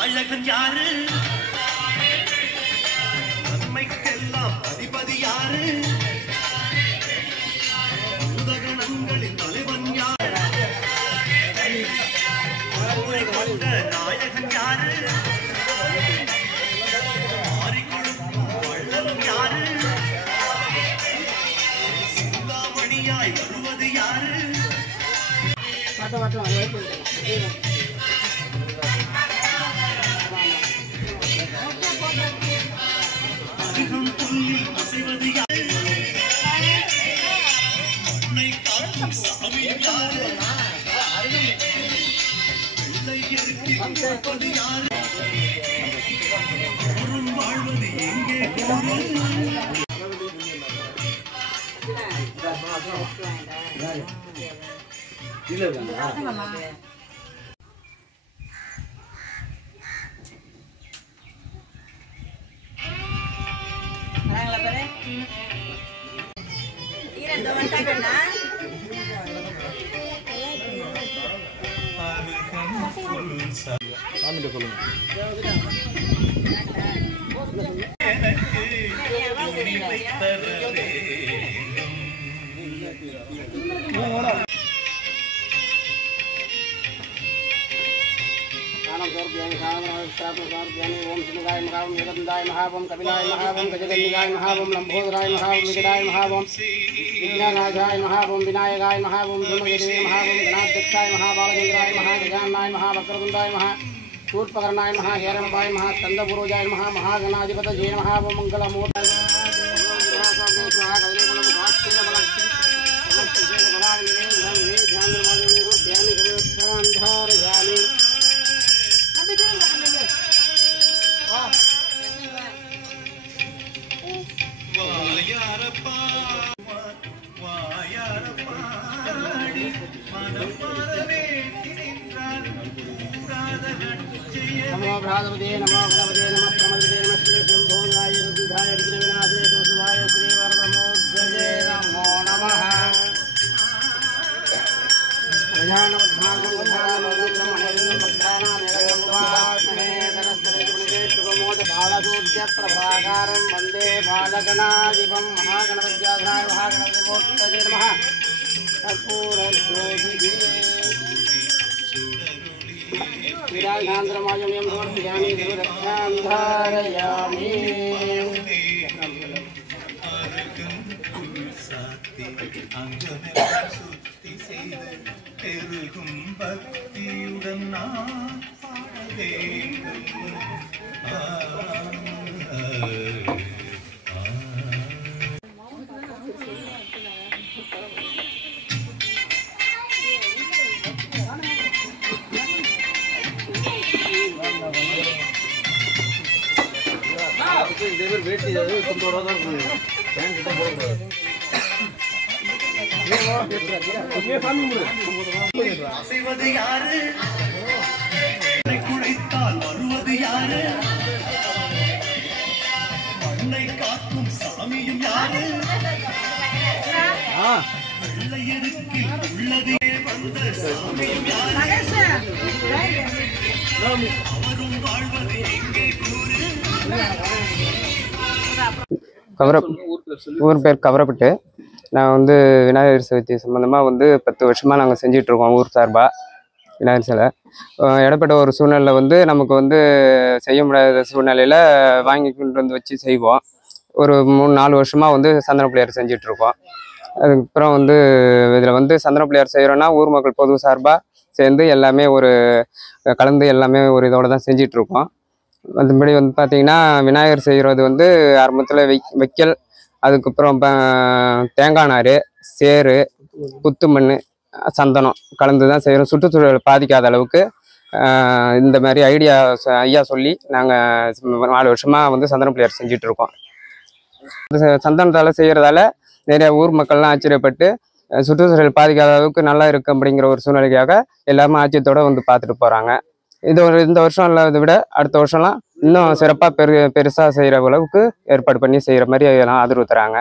நாயகன் யாரு நன்மைக்கெல்லாம் அதிபதி யாரு உதகணங்களின் தலைவன் யாரு நாயகன் யாரு மாறிக்கொடுக்கும் வள்ளலும் யாரு சிந்தாமணியாய் வருவது யாரு அதிகம் துள்ளி அசைவது யாரு மண்ணை காக்கும் சாமி யாரு வெள்ளை எருக்கி கொடுப்பது யாரு அவரும் வாழ்வது எங்கே கூறு ओम शिवाय महावम जगन्नाय महावम कपिलाय महावम गजगन्निकाय महावम लंबोदराय महावम विकटाय महावम विघ्ननाशाय महावम विनायकाय महावम धूमकेतवे महावम गणाध्यक्षाय महाबालचंद्राय महागजाननाय महावक्रतुंडाय महाशूर्पकर्णाय महाहेरम्बाय महास्कन्दपुरोजाय महागणाधिपतये महावम मंगलमूर्तये नमो भ्रातपते नमो गणपते नमः प्रमदपते नमः श्री शंभोराय रुद्राय विघ्नविनाशाय शिवाय श्री वरदमोग्गजे नमो नमः ज्ञानवद्भागं प्रभाकारं वन्दे बालगणाधिपं महागणपत्याधाय महागणपतिमूर्तये नमः कर्पूरज्योतिः विरागांध्रमायं समर्पयामि गुरुरक्षां धारयामि भक्तियुடன் நான் பாட வேண்டும் वेट तुम थोड़ा सा फैन कितना बोल रहे அசைவது யாரு குழைத்தால் வருவது யாரு மண்ணை காக்கும் சாமியும் யாரு வெள்ளை எருக்கி உள்ளதே வந்த சாமியும் யாரு அவரும் வாழ்வது எங்கே கூறு ஊர் பேர் கவரப்பட்டு. நான் வந்து விநாயகர் சதுர்த்தி சம்மந்தமாக வந்து 10 வருஷமாக நாங்கள் செஞ்சிட்ருக்கோம் ஊர் சார்பாக விநாயகர் சிலை. இடப்பட்ட ஒரு சூழ்நிலை வந்து நமக்கு வந்து செய்ய முடியாத சூழ்நிலையில் வாங்கி கொண்டு வந்து வச்சு செய்வோம். ஒரு 3-4 வருஷமாக வந்து சந்தன பிள்ளையார் செஞ்சிட்ருக்கோம். அதுக்கப்புறம் வந்து இதில் வந்து சந்தன பிள்ளையார் செய்கிறோன்னா ஊர் மக்கள் பொது சார்பாக சேர்ந்து எல்லாமே ஒரு கலந்து எல்லாமே ஒரு இதோடு தான் செஞ்சிட்ருக்கோம். மற்றபடி வந்து பார்த்திங்கன்னா விநாயகர் செய்கிறது வந்து ஆரம்பத்தில் வைக்கல், அதுக்கப்புறம் தேங்காய் நார், சேரு, புத்து மண், சந்தனம் கலந்து தான் செய்கிறோம். சுற்றுச்சூழல் பாதிக்காத அளவுக்கு இந்த மாதிரி ஐடியா ஐயா சொல்லி நாங்கள் 4 வருஷமாக வந்து சந்தன பிள்ளையார் செஞ்சிட்ருக்கோம். சந்தனத்தால் செய்கிறதால நிறைய ஊர் மக்கள்லாம் ஆச்சரியப்பட்டு சுற்றுச்சூழல் பாதிக்காத அளவுக்கு நல்லா இருக்குது அப்படிங்கிற ஒரு சூழ்நிலைக்காக எல்லாமே ஆச்சரியத்தோடு வந்து பார்த்துட்டு போகிறாங்க. இந்த வருஷம் இல்லாத விட அடுத்த வருஷம்லாம் இன்னும் சிறப்பாக பெருசாக செய்கிற அளவுக்கு ஏற்பாடு பண்ணி செய்கிற மாதிரி எல்லாம் ஆதரவு தராங்க.